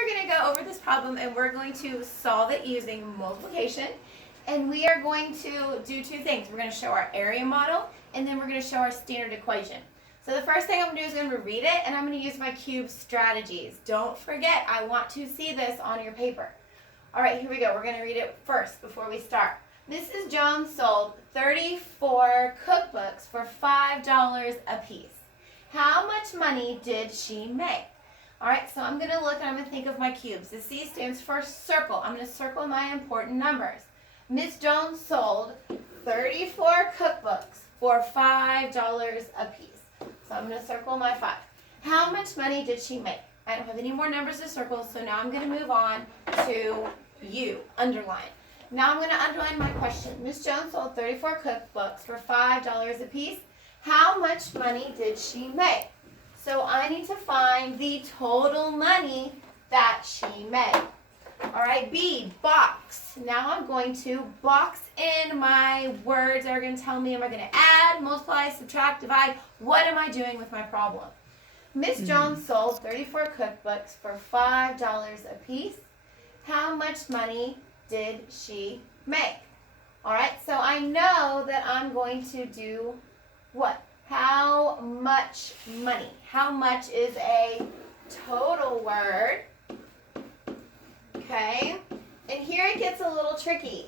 we're going to go over this problem and we're going to solve it using multiplication. And we are going to do two things. We're going to show our area model and then we're going to show our standard equation. So the first thing I'm going to do is I'm going to read it and I'm going to use my cube strategies. Don't forget, I want to see this on your paper. All right, here we go. We're going to read it first before we start. Mrs. Jones sold 34 cookbooks for $5 a piece. How much money did she make? All right, so I'm going to look and I'm going to think of my cubes. The C stands for circle. I'm going to circle my important numbers. Miss Jones sold 34 cookbooks for $5 a piece. So I'm going to circle my 5. How much money did she make? I don't have any more numbers to circle, so now I'm going to move on to U, underline. Now I'm going to underline my question. Miss Jones sold 34 cookbooks for $5 a piece. How much money did she make? So I need to find the total money that she made. All right, B, box. Now I'm going to box in my words that are going to tell me, am I going to add, multiply, subtract, divide? What am I doing with my problem? Miss Jones sold 34 cookbooks for $5 a piece. How much money did she make? All right, so I know that I'm going to do what? How much money? How much is a total word? Okay, and here it gets a little tricky.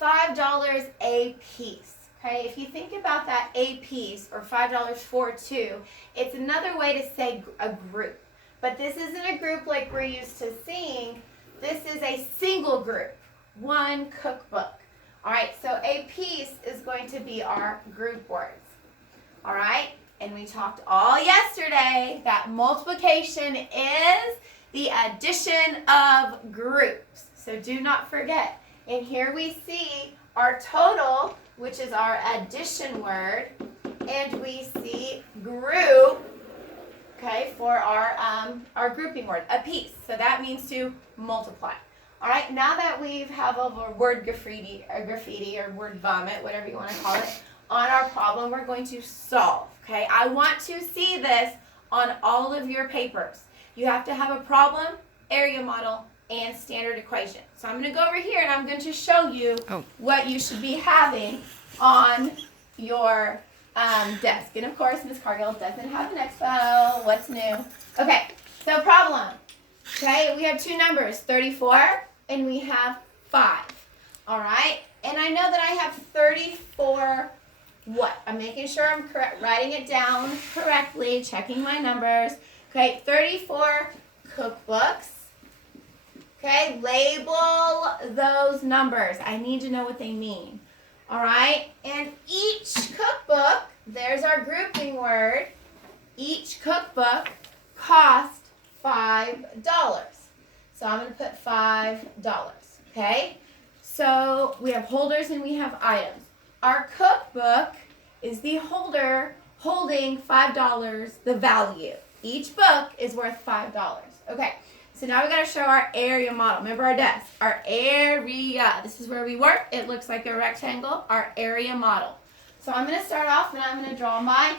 $5 a piece. Okay, if you think about that a piece or $5 for two, it's another way to say a group. But this isn't a group like we're used to seeing. This is a single group, one cookbook. All right, so a piece is going to be our group words. All right, and we talked all yesterday that multiplication is the addition of groups. So do not forget. And here we see our total, which is our addition word, and we see group, okay, for our grouping word, a piece. So that means to multiply. All right, now that we have a word graffiti or word vomit, whatever you want to call it, on our problem, we're going to solve, okay? I want to see this on all of your papers. You have to have a problem, area model, and standard equation. So I'm going to go over here and I'm going to show you what you should be having on your desk. And of course, Ms. Cargill doesn't have an expo. What's new? Okay, so problem. Okay, we have two numbers, 34 and we have 5. All right, and I know that I have 34 what? I'm making sure I'm correct, writing it down correctly, checking my numbers. Okay, 34 cookbooks. Okay, label those numbers. I need to know what they mean. All right, and each cookbook, there's our grouping word, each cookbook cost $5. So I'm going to put $5, okay? So we have holders and we have items. Our cookbook is the holder holding $5, the value. Each book is worth $5. Okay, so now we got to show our area model. Remember our desk, our area. This is where we work. It looks like a rectangle, our area model. So I'm going to start off and I'm going to draw my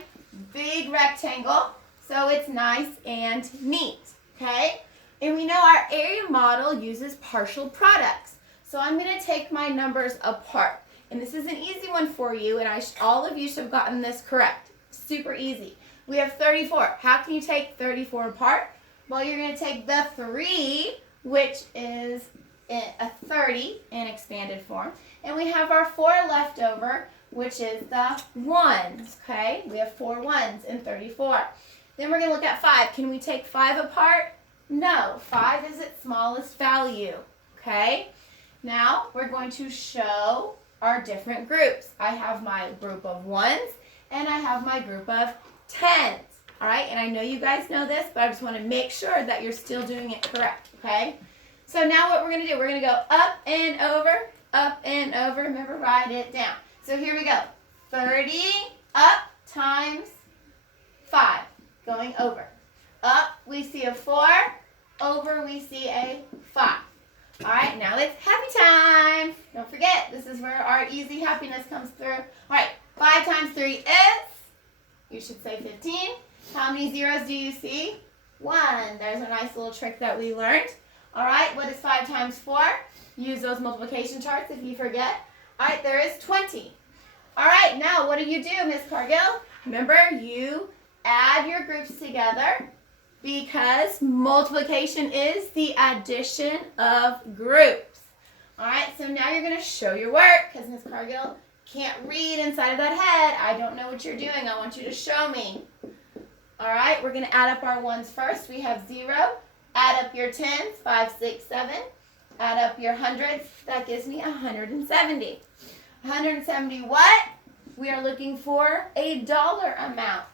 big rectangle so it's nice and neat, okay? And we know our area model uses partial products. So I'm going to take my numbers apart. And this is an easy one for you, and all of you should have gotten this correct. Super easy. We have 34. How can you take 34 apart? Well, you're going to take the 3, which is a 30 in expanded form. And we have our 4 left over, which is the 1s, okay? We have 4 1s in 34. Then we're going to look at 5. Can we take 5 apart? No. 5 is its smallest value, okay? Now, we're going to show our different groups. I have my group of 1s and I have my group of 10s. All right, and I know you guys know this, but I just want to make sure that you're still doing it correct, okay? So now what we're going to do, we're going to go up and over. Remember, write it down. So here we go. 30 up times 5, going over. Up, we see a 4. Over, we see a 5. All right, now it's happy time. Don't forget, this is where our easy happiness comes through. All right, 5 times 3 is, you should say 15. How many zeros do you see? 1. There's a nice little trick that we learned. All right, what is 5 times 4? Use those multiplication charts if you forget. All right, there is 20. All right, now what do you do, Miss Cargill? Remember, you add your groups together because multiplication is the addition of groups. All right, so now you're going to show your work because Miss Cargill can't read inside of that head. I don't know what you're doing. I want you to show me. All right, we're going to add up our ones first. We have 0. Add up your tens, 5, 6, 7. Add up your hundreds. That gives me 170. 170 what? We are looking for a dollar amount.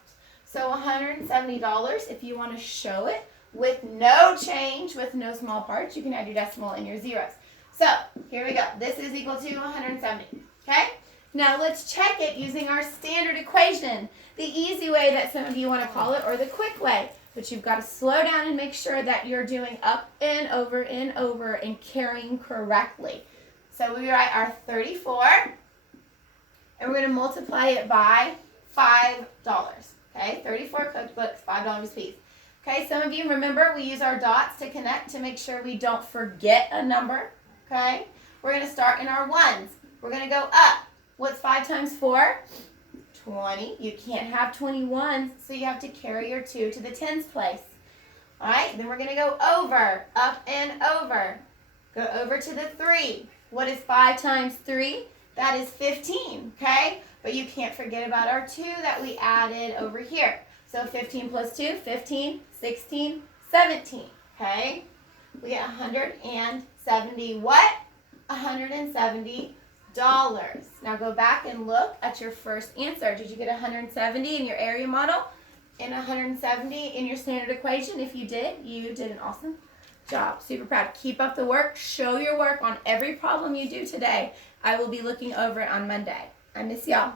So $170, if you want to show it with no change, with no small parts, you can add your decimal and your zeros. So here we go. This is equal to 170. Okay? Now let's check it using our standard equation, the easy way that some of you want to call it, or the quick way. But you've got to slow down and make sure that you're doing up and over and carrying correctly. So we write our 34, and we're going to multiply it by $5. Okay, 34 cookbooks, $5 a piece. Okay, some of you remember we use our dots to connect to make sure we don't forget a number. Okay, we're going to start in our ones. We're going to go up. What's 5 times 4? 20. You can't have 21, so you have to carry your 2 to the tens place. All right, then we're going to go over, up and over. Go over to the 3. What is 5 times 3? That is 15, okay? But you can't forget about our 2 that we added over here. So 15 plus 2, 15, 16, 17, okay? We get 170 what? $170. Now go back and look at your first answer. Did you get 170 in your area model and 170 in your standard equation? If you did an awesome job. Super proud. Keep up the work. Show your work on every problem you do today. I will be looking over it on Monday. I miss y'all.